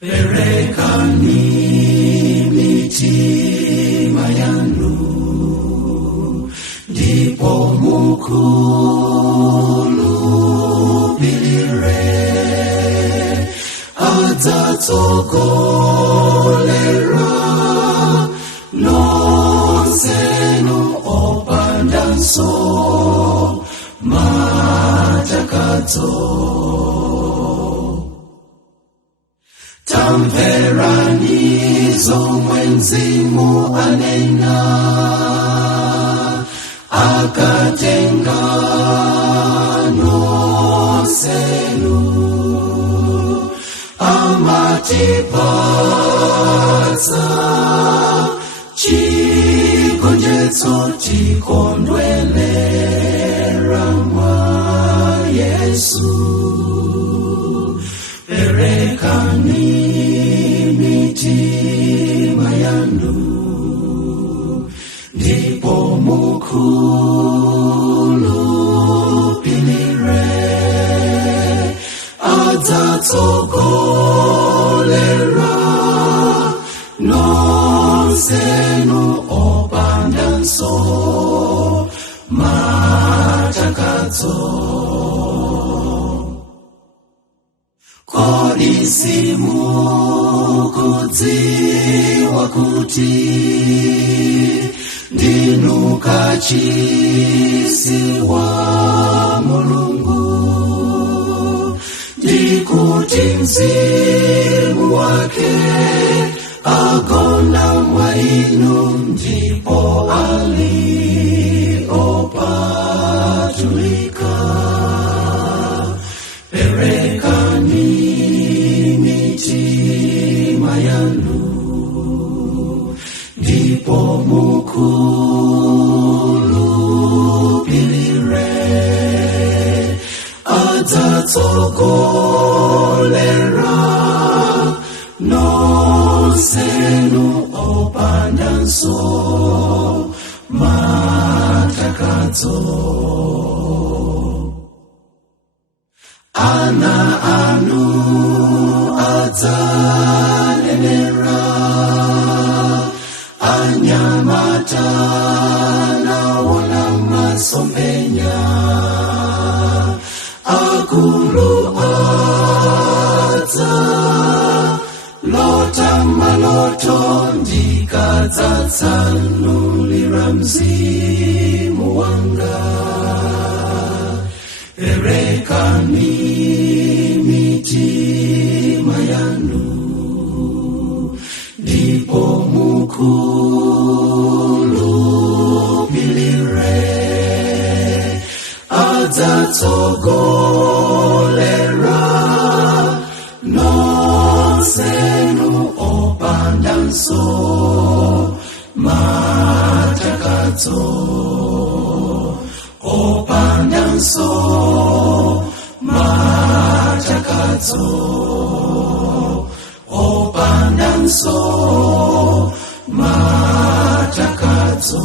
perekani mitima yanu, ndipo mukhulupirire adzatsogolera nonsenu opandanso matakadzo. Tamverani zomwe Mzimu anena, akatenga nonsenu amatipatsa chigonjetso tikondwelera mwa Yesu. Perekani mitima yanu, ndipo mukhulupirire adzatsogolera nonsenu opandanso matakadzo. Kodi simukudziwa kuti ndinu kachisi wa Mulungu, ndikuti Mzimu wake agona mwa inu, ndipo ali opatulika. Perekani mitima yanu, ndipo mukhulupirire adzatsogolera nonsenu opandanso matakadzo. Ana anu adzanenera, anyamata naona masomphenya, akulu adzalota maloto, ndikadzatsanulira Mzimu wanga. Perekani mitima yanu, ndipo mukhulupirire adzatsogolera nonsenu opandanso matakadzo. Opandanso matakadzo, opandanso matakadzo.